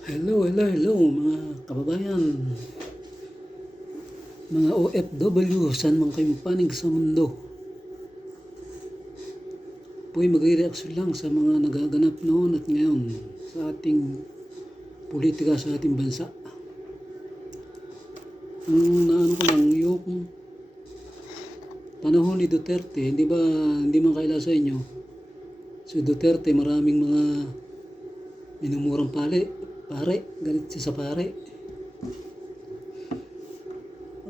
Hello, hello, hello mga kababayan. Mga OFW, saan man kayong panig sa mundo. Po'y magre-reaction lang sa mga nagaganap noon at ngayon sa ating politika sa ating bansa. Ang naano ko lang, yung panahon ni Duterte, hindi ba, hindi man kaila sa inyo, si Duterte maraming mga minumurang pare, pare, galit siya sa pare.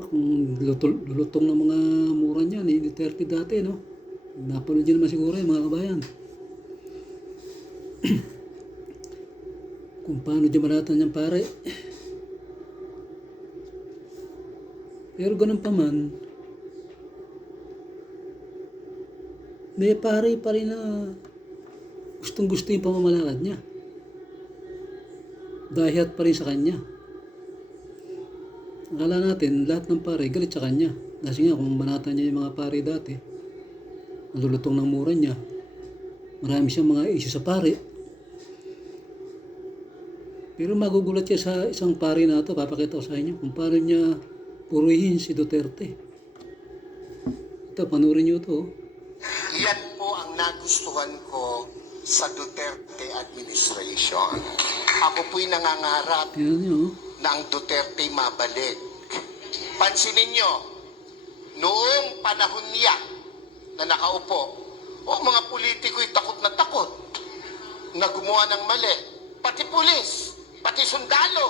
Kung lulutong ng mga mura niya ni Duterte dati, no? Napanood niyo naman siguro yung mga kabayan. Kung paano niya manatan niyang pare. Pero ganun pa man, may pare pa rin na gustong gusto yung pamamalakad niya dahiat pa rin sa kanya. Akala natin, lahat ng pare galit sa kanya. Kasi nga, kung banata niya yung mga pare dati, ang lulutong ng mura niya, marami siyang mga issue sa pare. Pero magugulat siya sa isang pare na ito, papakita ko sa inyo, kung paano niya purihin si Duterte. Ito, panurin niyo ito. oh. Yan po ang nagustuhan ko sa Duterte administration. Ako po'y nangangarap oh. na ang Duterte mabalik. Pansinin nyo, noong panahon niya na nakaupo, o mga politiko'y takot na takot na gumawa ng mali. Pati pulis, pati sundalo,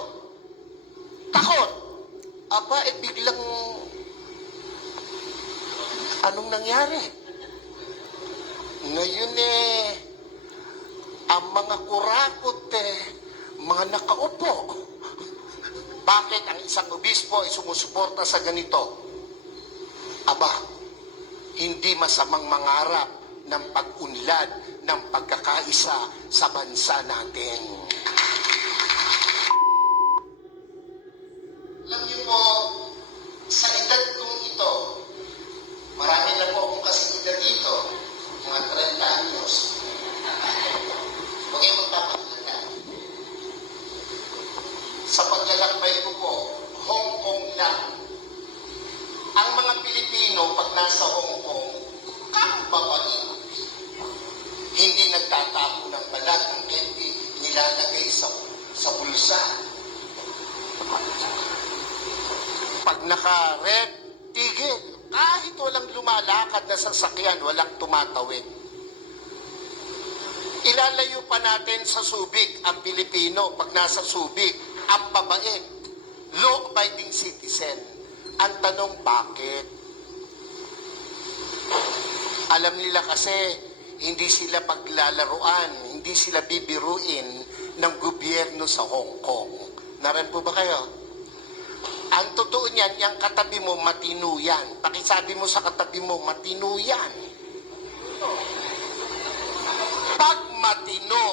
takot. Aba, eh biglang, anong nangyari? Ngayon eh, ang mga kurakot eh, mga nakaupo. Bakit ang isang obispo ay sumusuporta sa ganito? Aba, hindi masamang mangarap ng pag-unlad ng pagkakaisa sa bansa natin. Paglalakbay ko po, Hong Kong lang. Ang mga Pilipino, pag nasa Hong Kong, kababain. Hindi nagtatapo ng balat ng candy, nilalagay sa, sa bulsa. Pag naka-red, tigil. Kahit walang lumalakad na sasakyan, walang tumatawid. Ilalayo pa natin sa subig ang Pilipino pag nasa subig, ang babait, law-abiding citizen. Ang tanong, bakit? Alam nila kasi, hindi sila paglalaruan, hindi sila bibiruin ng gobyerno sa Hong Kong. Naran po ba kayo? Ang totoo niyan, yung katabi mo, matino yan. Pakisabi mo sa katabi mo, matino yan. Pag matino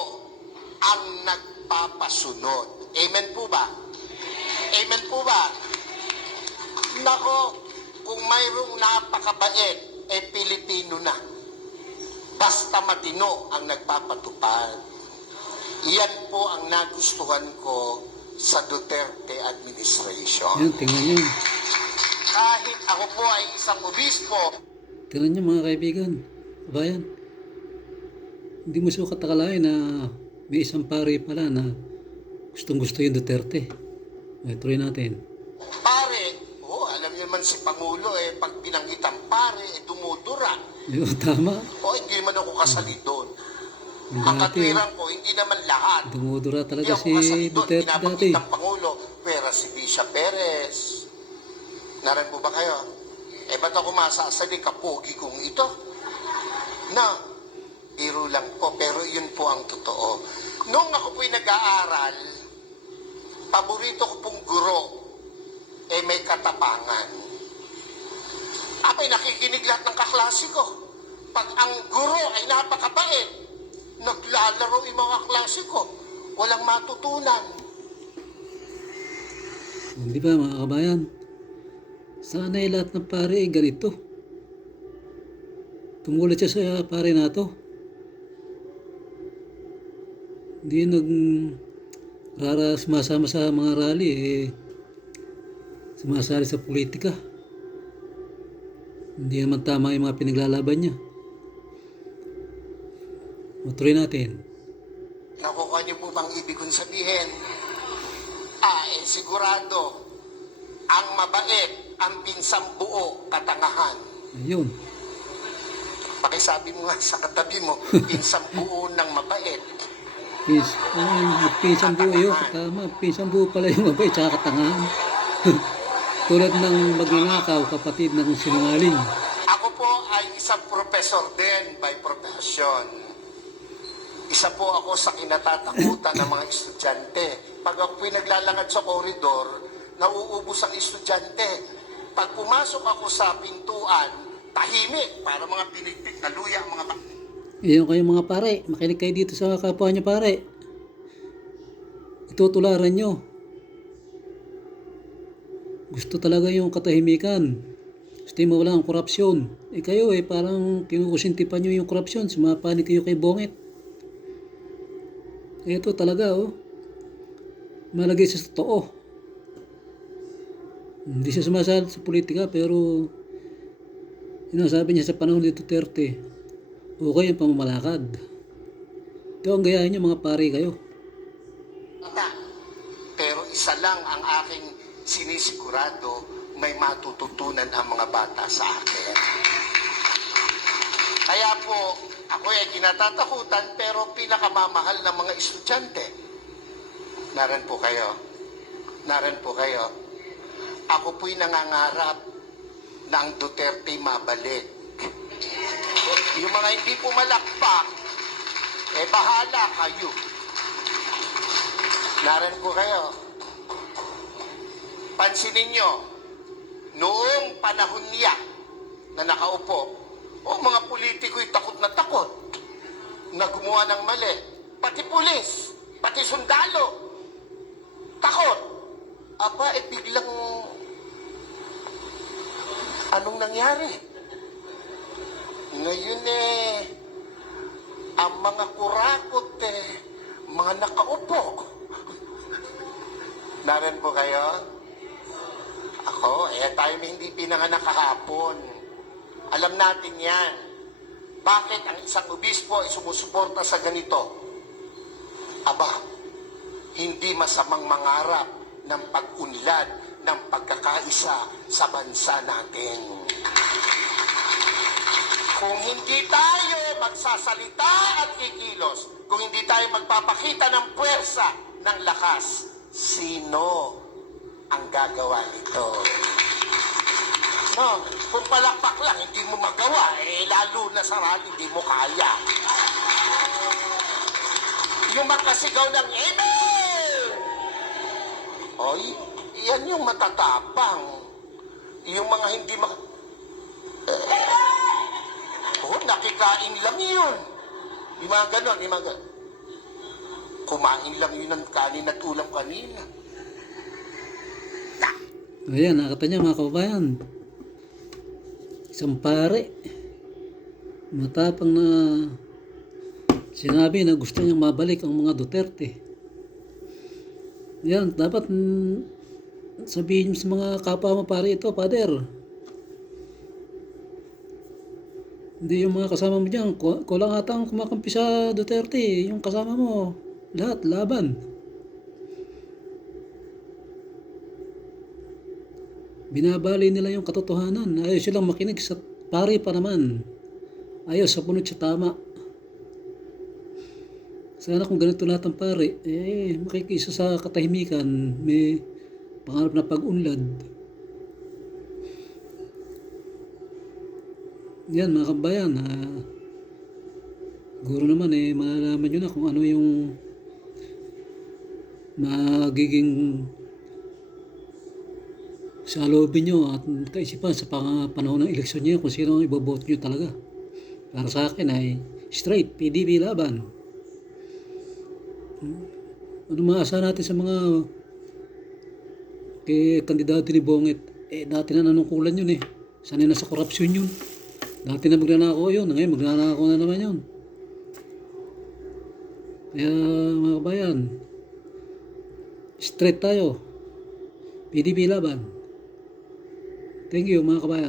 ang nagpapasunod. Amen po ba? Amen po ba? Nako, kung mayroong napakabait, eh Pilipino na. Basta matino ang nagpapatupad. Iyan po ang nagustuhan ko sa Duterte administration. Yan, tingnan niyo. Kahit ako po ay isang obispo, Tingnan niyo mga kaibigan, kabayan. Hindi mo siya katakalain na may isang pare pala na gustong gusto yung Duterte. Ay, tuloy natin. pare, oh, alam niyo naman si Pangulo, eh, pag binanggit ang pare, eh, dumudura. Yun, tama. O, hindi man ako kasali doon. Yung Ang dati, katwiran ko, hindi naman lahat. dumudura Hindi talaga ako si kasali doon, Duterte dati. binabanggit ang Pangulo. Pero si Bisha Perez, naran po ba kayo? Eh, ba't ako masasali kapogi kong ito? Na, biro lang po, pero yun po ang totoo. Noong ako po'y nag-aaral, paborito ko pong guro, eh may katapangan. Abay, nakikinig lahat ng kaklase. Pag ang guro ay napakabait, naglalaro yung mga klase ko. Walang matutunan. Hindi ba mga kabayan? Sana ay lahat ng pare ay ganito. Tumulat siya sa pare na to. Hindi nag rara sumasama sa mga rally, eh, sumasali sa politika. Hindi naman tama yung mga pinaglalaban niya. Matuloy natin. Nakukuha niyo po bang ibig kong sabihin? Ah, eh, sigurado, ang mabait, ang pinsang buo, katangahan. Ayun. Pakisabi mo nga sa katabi mo, pinsang buo ng mabait. Pis, ay, pisang buo yun. Tama, pisang buo pala yung mabait tsaka katangahan. Tulad ng magnanakaw, kapatid ng sinungaling. Ako po ay isang professor din by profession. Isa po ako sa kinatatakutan ng mga estudyante. Pag ako pinaglalakad sa koridor, nauubos ang estudyante. Pag pumasok ako sa pintuan, tahimik para mga pinigpit na luya ang mga Iyon kayo mga pare, makinig kayo dito sa kapwa nyo pare. Itutularan nyo. Gusto talaga yung katahimikan. Gusto yung mawala ang korupsyon. Eh kayo eh, parang kinukusintipan nyo yung korupsyon. Sumapanik kayo kay Bongit. Ito talaga oh. Malagay sa totoo. Hindi siya sumasali sa politika pero sinasabi niya sa panahon ni Duterte, okay ang pamamalakad. Ito ang gayahin niyo mga pare kayo. bata. Pero isa lang ang aking sinisigurado, may matututunan ang mga bata sa akin. Kaya po, ako ay kinatatakutan pero pinakamamahal ng mga estudyante. Naran po kayo. Naran po kayo. Ako po'y nangangarap na ang Duterte mabalik. Yung mga hindi pumalakpak, eh bahala kayo. Naran po kayo. Pansinin nyo, noong panahon niya na nakaupo, o mga politiko'y takot na takot na gumawa ng mali. Pati pulis, pati sundalo, takot. Aba, eh biglang, anong nangyari? Ngayon eh, ang mga kurakot eh, mga nakaupo. Naran po kayo? Ako, eh tayo hindi pinanganak kahapon. Alam natin yan. Bakit ang isang obispo ay sumusuporta sa ganito? Aba, hindi masamang mangarap ng pag-unlad ng pagkakaisa sa bansa natin. Kung hindi tayo magsasalita at kikilos, kung hindi tayo magpapakita ng puwersa, ng lakas, sino ang gagawa nito? No, kung palakpak lang, hindi mo magawa, eh lalo na sa rally, hindi mo kaya. Yung makasigaw ng Amen! Oy, yan yung matatapang. Yung mga hindi mak... Oh, nakikain lang yun. Yung mga ganon, yung mga ganon. Kumain lang yun ng kanin at ulam kanina. Ayan, nakita niya mga kababayan. Isang pare. Matapang na sinabi na gusto niyang mabalik ang mga Duterte. Yan, dapat sabihin sa mga kapwa mo pare ito, pader. Hindi yung mga kasama mo dyan, ku- kulang ata ang kumakampi sa Duterte. Yung kasama mo, lahat, laban. Binabali nila yung katotohanan. Ayaw silang makinig sa pare pa naman. Ayaw sa punot sa tama. Sana kung ganito lahat ng pare, eh, makikisa sa katahimikan, may pangarap na pag-unlad. Yan mga kabayan, ah, guro naman eh, malalaman nyo na kung ano yung magiging sa loobin nyo at kaisipan sa panahon ng eleksyon nyo kung sino ang iboboto nyo talaga. Para sa akin ay straight, PDP laban. Ano maasa natin sa mga kay kandidato ni Bongit? Eh, dati na nanungkulan yun eh. Sanay na sa korupsyon yun. Dati na magnanako yun, ngayon magnanako na naman yun. Kaya mga kabayan, Straight tayo. PDP laban. Thank you mga kabayan.